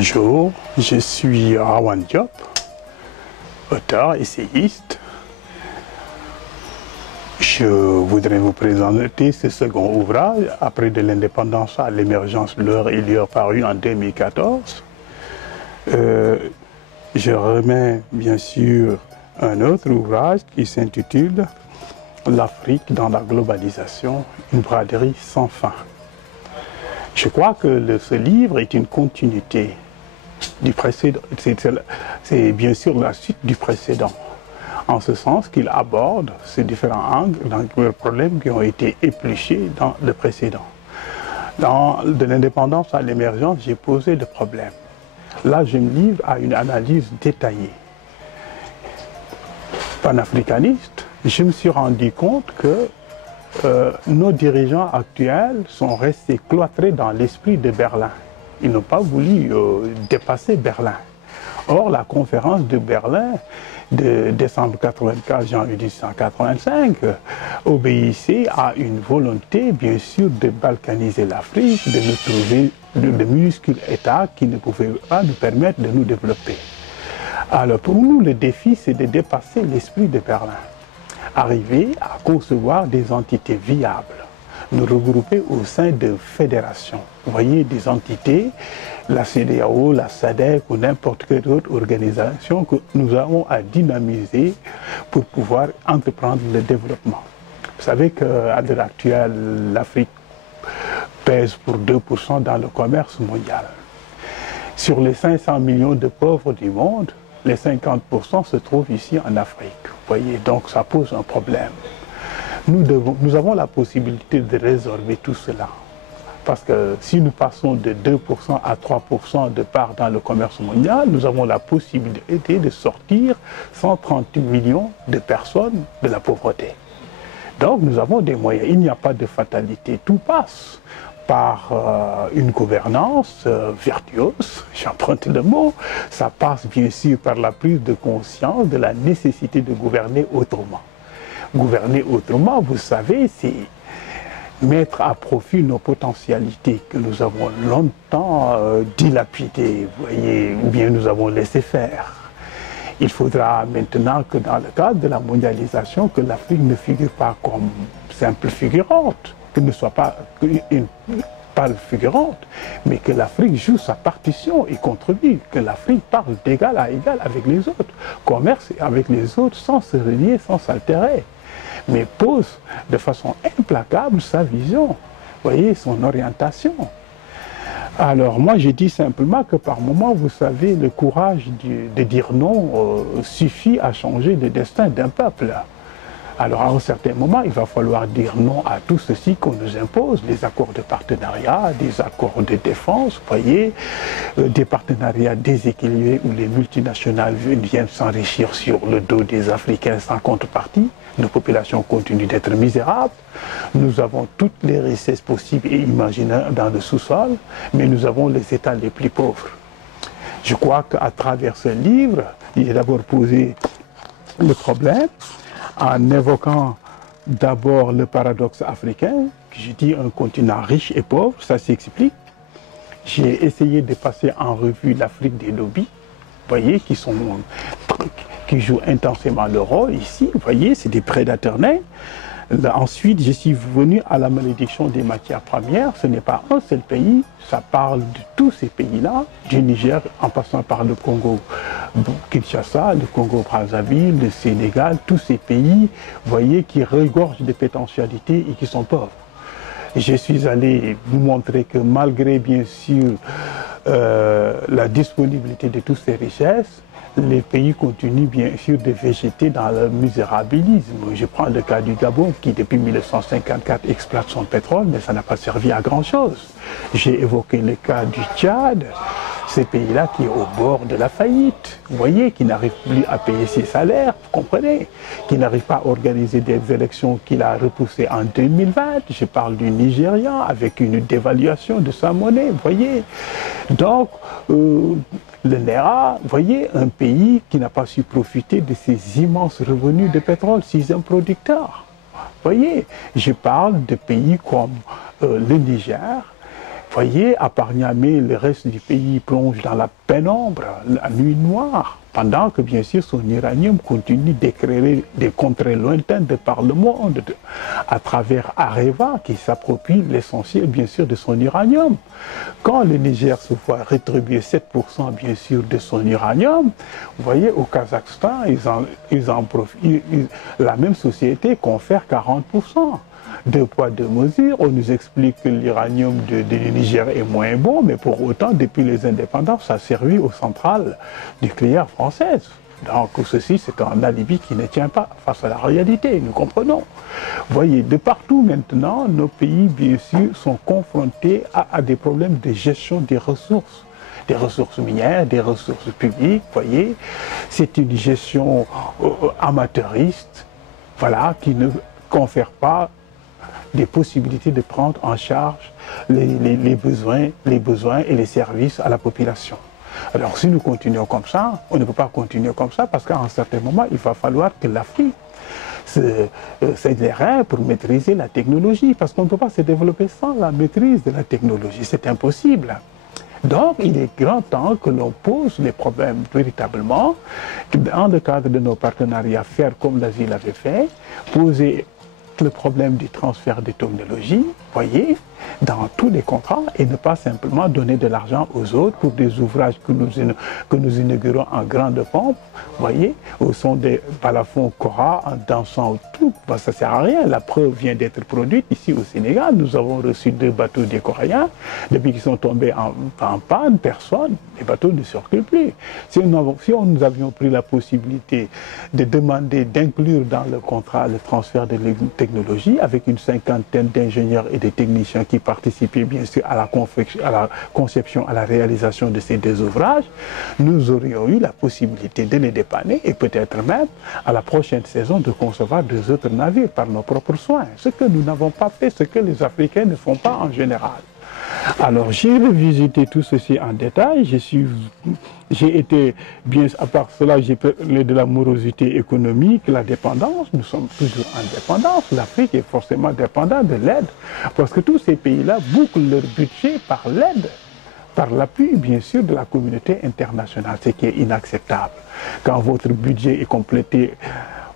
Bonjour, je suis Rawan Diop, auteur, essayiste. Je voudrais vous présenter ce second ouvrage, Après de l'indépendance à l'émergence, l'heure et l'heure, paru en 2014. Je remets bien sûr un autre ouvrage qui s'intitule L'Afrique dans la globalisation, une braderie sans fin. Je crois que ce livre est une continuité du précédent. C'est bien sûr la suite du précédent, en ce sens qu'il aborde ces différents angles dans les problèmes qui ont été épluchés dans le précédent. Dans de l'indépendance à l'émergence, j'ai posé le problème. Là, je me livre à une analyse détaillée. Panafricaniste, je me suis rendu compte que nos dirigeants actuels sont restés cloîtrés dans l'esprit de Berlin. Ils n'ont pas voulu dépasser Berlin. Or, la conférence de Berlin de décembre 1984, janvier 1985, obéissait à une volonté, bien sûr, de balkaniser l'Afrique, de nous trouver de minuscules États qui ne pouvaient pas nous permettre de nous développer. Alors, pour nous, le défi, c'est de dépasser l'esprit de Berlin. Arriver à concevoir des entités viables, nous regrouper au sein de fédérations. Vous voyez, des entités, la CEDEAO, la SADC ou n'importe quelle autre organisation que nous avons à dynamiser pour pouvoir entreprendre le développement. Vous savez qu'à l'heure actuelle, l'Afrique pèse pour 2% dans le commerce mondial. Sur les 500 millions de pauvres du monde, les 50% se trouvent ici en Afrique. Vous voyez, donc ça pose un problème. Nous avons la possibilité de résorber tout cela. Parce que si nous passons de 2% à 3% de part dans le commerce mondial, nous avons la possibilité de sortir 130 millions de personnes de la pauvreté. Donc nous avons des moyens. Il n'y a pas de fatalité. Tout passe par une gouvernance vertueuse, j'emprunte le mot. Ça passe bien sûr par la prise de conscience de la nécessité de gouverner autrement. Gouverner autrement, vous savez, c'est mettre à profit nos potentialités que nous avons longtemps dilapidées, vous voyez, ou bien nous avons laissé faire. Il faudra maintenant que dans le cadre de la mondialisation, que l'Afrique ne figure pas comme simple figurante, que ne soit pas une parle figurante, mais que l'Afrique joue sa partition et contribue, que l'Afrique parle d'égal à égal avec les autres, commerce avec les autres sans se renier, sans s'altérer, mais pose de façon implacable sa vision, vous voyez, son orientation. Alors moi je dis simplement que par moment, vous savez, le courage de dire non suffit à changer le destin d'un peuple. Alors à un certain moment, il va falloir dire non à tout ceci qu'on nous impose, les accords de partenariat, des accords de défense, vous voyez, des partenariats déséquilibrés où les multinationales viennent s'enrichir sur le dos des Africains sans contrepartie. Nos populations continuent d'être misérables. Nous avons toutes les richesses possibles et imaginables dans le sous-sol, mais nous avons les États les plus pauvres. Je crois qu'à travers ce livre, il est d'abord posé le problème, en évoquant d'abord le paradoxe africain, que je dis un continent riche et pauvre, ça s'explique. J'ai essayé de passer en revue l'Afrique des lobbies, vous voyez, qui jouent intensément leur rôle ici, vous voyez, c'est des prédateurs nés. Là, ensuite, je suis venu à la malédiction des matières premières. Ce n'est pas un seul pays, ça parle de tous ces pays-là, du Niger en passant par le Congo, Kinshasa, le Congo-Brazzaville, le Sénégal, tous ces pays, vous voyez, qui regorgent de potentialités et qui sont pauvres. Je suis allé vous montrer que malgré, bien sûr, la disponibilité de toutes ces richesses, les pays continuent bien sûr de végéter dans le misérabilisme. Je prends le cas du Gabon qui depuis 1954 exploite son pétrole, mais ça n'a pas servi à grand chose. J'ai évoqué le cas du Tchad, ces pays-là qui est au bord de la faillite, vous voyez, qui n'arrivent plus à payer ses salaires, vous comprenez, qui n'arrivent pas à organiser des élections qu'il a repoussées en 2020. Je parle du Nigeria avec une dévaluation de sa monnaie, vous voyez. Donc, le Naira, vous voyez, un pays qui n'a pas su profiter de ces immenses revenus de pétrole, sixième producteur. Vous voyez, je parle de pays comme le Niger, Voyez, à part Niamey, le reste du pays plonge dans la pénombre, la nuit noire, pendant que bien sûr son uranium continue d'éclairer des contrées lointaines de par le monde, à travers Areva qui s'approprie l'essentiel bien sûr de son uranium. Quand le Niger se voit rétribuer 7% bien sûr de son uranium, vous voyez au Kazakhstan, la même société confère 40%. Deux poids, deux mesures, on nous explique que l'uranium du Niger est moins bon, mais pour autant, depuis les indépendances, ça a servi aux centrales nucléaires françaises. Donc ceci, c'est un alibi qui ne tient pas face à la réalité, nous comprenons. Vous voyez, de partout maintenant, nos pays, bien sûr, sont confrontés à des problèmes de gestion des ressources minières, des ressources publiques, vous voyez. C'est une gestion amateuriste, voilà, qui ne confère pas des possibilités de prendre en charge les besoins et les services à la population. Alors si nous continuons comme ça, on ne peut pas continuer comme ça parce qu'à un certain moment, il va falloir que l'Afrique c'est des reins pour maîtriser la technologie, parce qu'on ne peut pas se développer sans la maîtrise de la technologie, c'est impossible. Donc, il est grand temps que l'on pose les problèmes véritablement, dans le cadre de nos partenariats, faire comme l'Asie l'avait fait, poser le problème du transfert de technologies, voyez, dans tous les contrats, et ne pas simplement donner de l'argent aux autres pour des ouvrages que nous inaugurons en grande pompe, voyez, au son des balafons Kora, en dansant tout, ben, ça ne sert à rien. La preuve vient d'être produite ici au Sénégal. Nous avons reçu 2 bateaux des Coréens. Depuis qu'ils sont tombés en panne, les bateaux ne circulent plus. Si nous avions pris la possibilité de demander, d'inclure dans le contrat le transfert de technologie avec une 50aine d'ingénieurs et de techniciens qui participaient bien sûr à la conception, à la réalisation de ces 2 ouvrages, nous aurions eu la possibilité de les dépanner et peut-être même à la prochaine saison de concevoir 2 autres navires par nos propres soins. Ce que nous n'avons pas fait, ce que les Africains ne font pas en général. Alors j'ai revisité tout ceci en détail, j'ai été, bien à part cela, j'ai parlé de la morosité économique, la dépendance, nous sommes toujours en dépendance, l'Afrique est forcément dépendante de l'aide, parce que tous ces pays-là bouclent leur budget par l'aide, par l'appui bien sûr de la communauté internationale, ce qui est inacceptable. Quand votre budget est complété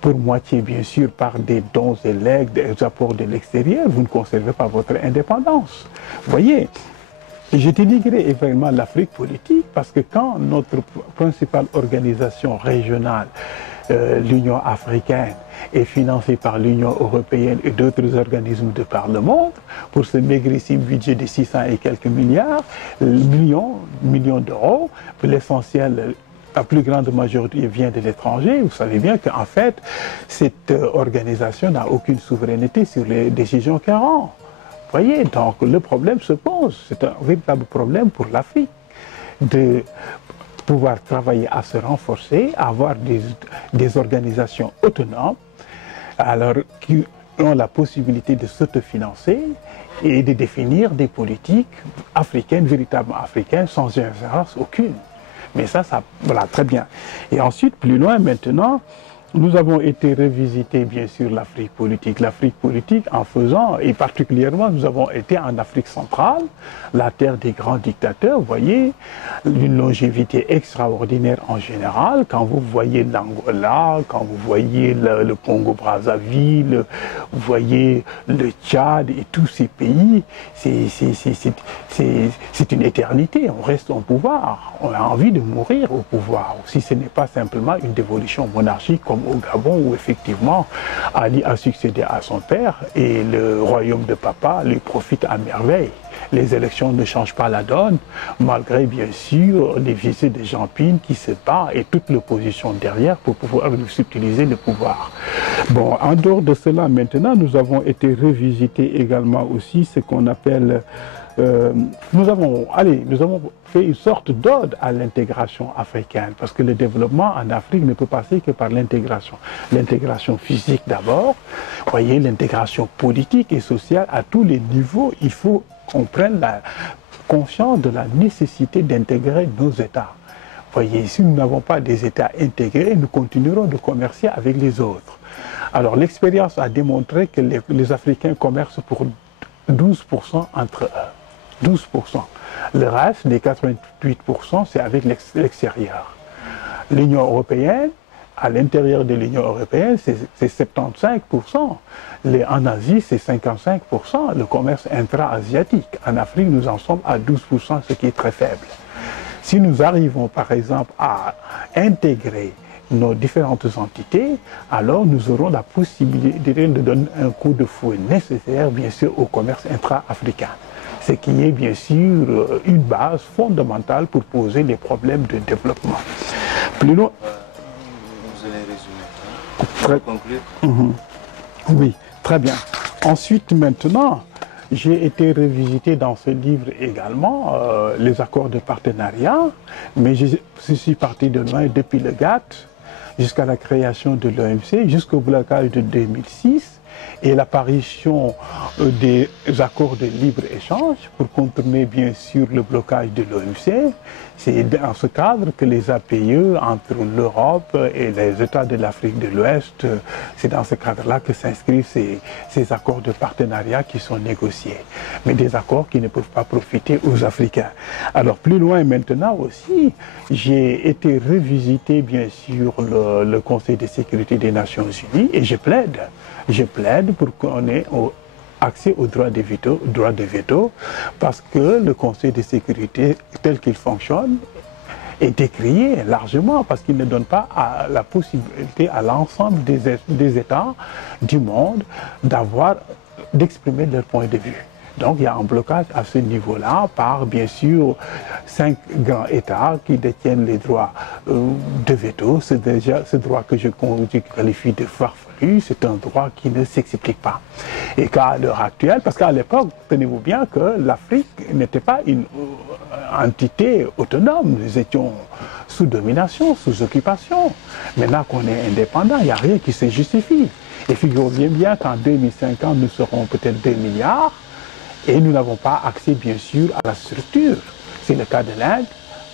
pour moitié bien sûr par des dons et legs, des apports de l'extérieur, vous ne conservez pas votre indépendance. Vous voyez, je dénigrerai également l'Afrique politique parce que quand notre principale organisation régionale, l'Union africaine, est financée par l'Union européenne et d'autres organismes de par le monde, pour ce maigrissime budget de 600 et quelques millions d'euros, l'essentiel, la plus grande majorité vient de l'étranger. Vous savez bien qu'en fait, cette organisation n'a aucune souveraineté sur les décisions qu'elle rend. Vous voyez, donc le problème se pose. C'est un véritable problème pour l'Afrique de pouvoir travailler à se renforcer, à avoir des organisations autonomes, alors qui ont la possibilité de s'autofinancer et de définir des politiques africaines, véritablement africaines, sans ingérence aucune. Mais ça, voilà, très bien. Et ensuite, plus loin maintenant, nous avons été revisiter bien sûr l'Afrique politique. L'Afrique politique en faisant, et particulièrement nous avons été en Afrique centrale, la terre des grands dictateurs, vous voyez, une longévité extraordinaire en général. Quand vous voyez l'Angola, quand vous voyez le Congo-Brazzaville, vous voyez le Tchad et tous ces pays, c'est une éternité, on reste au pouvoir, on a envie de mourir au pouvoir, si ce n'est pas simplement une dévolution monarchique comme au Gabon où effectivement Ali a succédé à son père et le royaume de papa lui profite à merveille. Les élections ne changent pas la donne, malgré bien sûr les visées de Jean Ping qui se bat et toute l'opposition derrière pour pouvoir utiliser le pouvoir. Bon, en dehors de cela, maintenant, nous avons été revisiter également aussi ce qu'on appelle... nous avons fait une sorte d'ode à l'intégration africaine, parce que le développement en Afrique ne peut passer que par l'intégration. L'intégration physique d'abord, voyez, l'intégration politique et sociale à tous les niveaux. Il faut qu'on prenne la conscience de la nécessité d'intégrer nos États. Voyez, si nous n'avons pas des États intégrés, nous continuerons de commercer avec les autres. Alors l'expérience a démontré que les Africains commercent pour 12% entre eux. 12%. Le reste, les 88%, c'est avec l'extérieur. L'Union européenne, à l'intérieur de l'Union européenne, c'est 75%. En Asie, c'est 55%, le commerce intra-asiatique. En Afrique, nous en sommes à 12%, ce qui est très faible. Si nous arrivons, par exemple, à intégrer nos différentes entités, alors nous aurons la possibilité de donner un coup de fouet nécessaire, bien sûr, au commerce intra-africain. Ce qui est, bien sûr, une base fondamentale pour poser les problèmes de développement. Plus loin... Vous allez résumer. Conclure. Oui, très bien. Ensuite, maintenant, j'ai été revisité dans ce livre également, les accords de partenariat, mais je suis parti de loin depuis le GATT jusqu'à la création de l'OMC, jusqu'au blocage de 2006 et l'apparition des accords de libre-échange pour contourner bien sûr le blocage de l'OMC. C'est dans ce cadre que les APE entre l'Europe et les États de l'Afrique de l'Ouest, c'est dans ce cadre-là que s'inscrivent ces accords de partenariat qui sont négociés. Mais des accords qui ne peuvent pas profiter aux Africains. Alors plus loin maintenant aussi, j'ai été revisité bien sûr le Conseil de sécurité des Nations Unies et je plaide pour qu'on ait accès au droit de veto, parce que le Conseil de sécurité tel qu'il fonctionne est décrié largement, parce qu'il ne donne pas la possibilité à l'ensemble des États du monde d'exprimer leur point de vue. Donc il y a un blocage à ce niveau-là par, bien sûr, 5 grands États qui détiennent les droits de veto. C'est déjà ce droit que je qualifie de farfelu, c'est un droit qui ne s'explique pas. Et qu'à l'heure actuelle, parce qu'à l'époque, tenez-vous bien que l'Afrique n'était pas une entité autonome, nous étions sous domination, sous occupation. Maintenant qu'on est indépendant, il n'y a rien qui se justifie. Et figurez bien qu'en 2050, nous serons peut-être 2 milliards, et nous n'avons pas accès, bien sûr, à la structure. C'est le cas de l'Inde,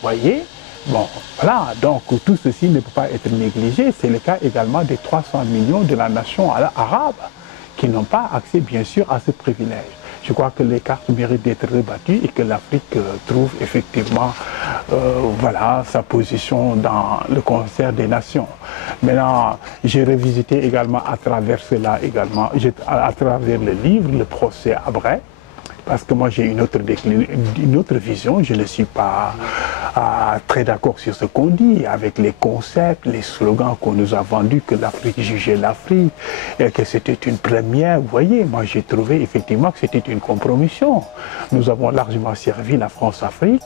voyez. Bon, voilà, donc tout ceci ne peut pas être négligé. C'est le cas également des 300 millions de la nation arabe qui n'ont pas accès, bien sûr, à ce privilège. Je crois que les cartes méritent d'être rebattues et que l'Afrique trouve effectivement voilà, sa position dans le concert des nations. Maintenant, j'ai revisité également à travers cela, à travers le livre, le procès Habré, parce que moi j'ai une autre vision, je ne suis pas très d'accord sur ce qu'on dit, avec les concepts, les slogans qu'on nous a vendus, que l'Afrique jugeait l'Afrique, et que c'était une première. Vous voyez, moi j'ai trouvé effectivement que c'était une compromission. Nous avons largement servi la France-Afrique,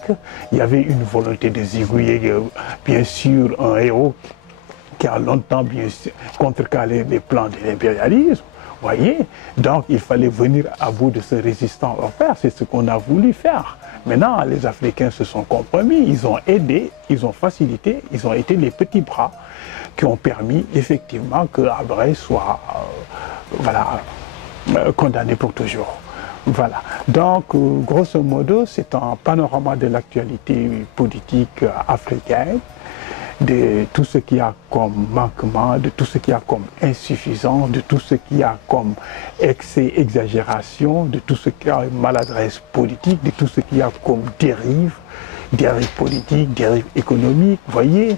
il y avait une volonté de zigouiller, bien sûr, un héros qui a longtemps bien sûr contrecarré les plans de l'impérialisme. Voyez, donc il fallait venir à bout de ce résistant européen, c'est ce qu'on a voulu faire. Maintenant, les Africains se sont compromis, ils ont aidé, ils ont facilité, ils ont été les petits bras qui ont permis effectivement que Habré soit voilà, condamné pour toujours. Voilà, donc grosso modo, c'est un panorama de l'actualité politique africaine, de tout ce qu'il y a comme manquement, de tout ce qu'il y a comme insuffisance, de tout ce qu'il y a comme excès, exagération, de tout ce qu'il y a comme maladresse politique, de tout ce qu'il y a comme dérive politique, dérive économique, vous voyez.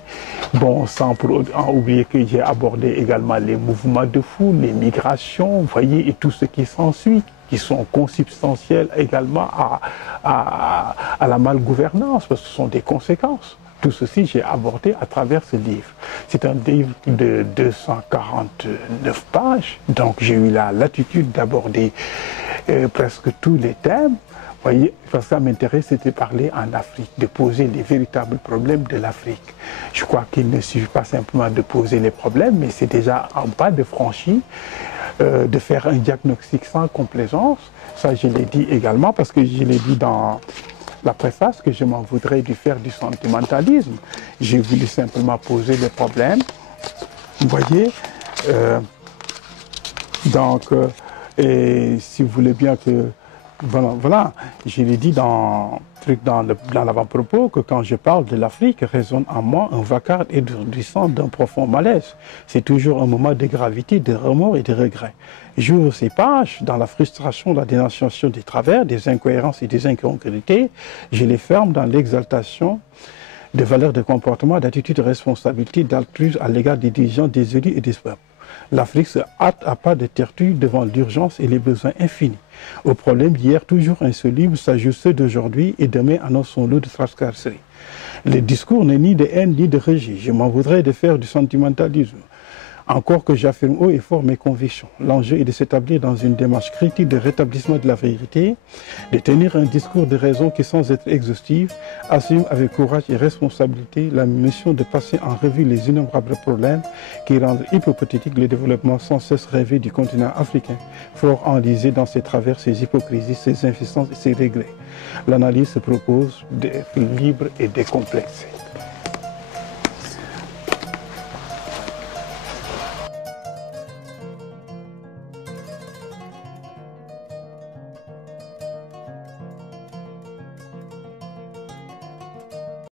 Bon, sans pour autant oublier que j'ai abordé également les mouvements de foule, les migrations, vous voyez, et tout ce qui s'ensuit, qui sont consubstantiels également à la malgouvernance, parce que ce sont des conséquences. Tout ceci, j'ai abordé à travers ce livre. C'est un livre de 249 pages, donc j'ai eu la latitude d'aborder presque tous les thèmes. Voyez, parce que ça m'intéresse de parler en Afrique, de poser les véritables problèmes de l'Afrique. Je crois qu'il ne suffit pas simplement de poser les problèmes, mais c'est déjà un pas de franchi, de faire un diagnostic sans complaisance. Ça, je l'ai dit également, parce que je l'ai dit dans la préface, que je m'en voudrais de faire du sentimentalisme. J'ai voulu simplement poser les problèmes. Vous voyez, et si vous voulez bien que... Voilà, je l'ai dit dans truc dans l'avant-propos que quand je parle de l'Afrique, résonne en moi un vacarme étourdissant d'un profond malaise. C'est toujours un moment de gravité, de remords et de regrets. J'ouvre ces pages dans la frustration, la dénonciation des travers, des incohérences et des incongruités. Je les ferme dans l'exaltation des valeurs de comportement, d'attitude de responsabilité, d'altruisme à l'égard des dirigeants, des élus et des peuples. L'Afrique se hâte à pas de tertue devant l'urgence et les besoins infinis. Aux problèmes d'hier toujours insolubles s'ajoutent ceux d'aujourd'hui et demain annoncent son lot de tracasseries. Le discours n'est ni de haine ni de rejet. Je m'en voudrais de faire du sentimentalisme. Encore que j'affirme haut et fort mes convictions. L'enjeu est de s'établir dans une démarche critique de rétablissement de la vérité, de tenir un discours de raison qui, sans être exhaustif, assume avec courage et responsabilité la mission de passer en revue les innombrables problèmes qui rendent hypothétique le développement sans cesse rêvé du continent africain, fort enlisé dans ses travers, ses hypocrisies, ses insuffisances et ses regrets. L'analyse se propose d'être libre et décomplexée.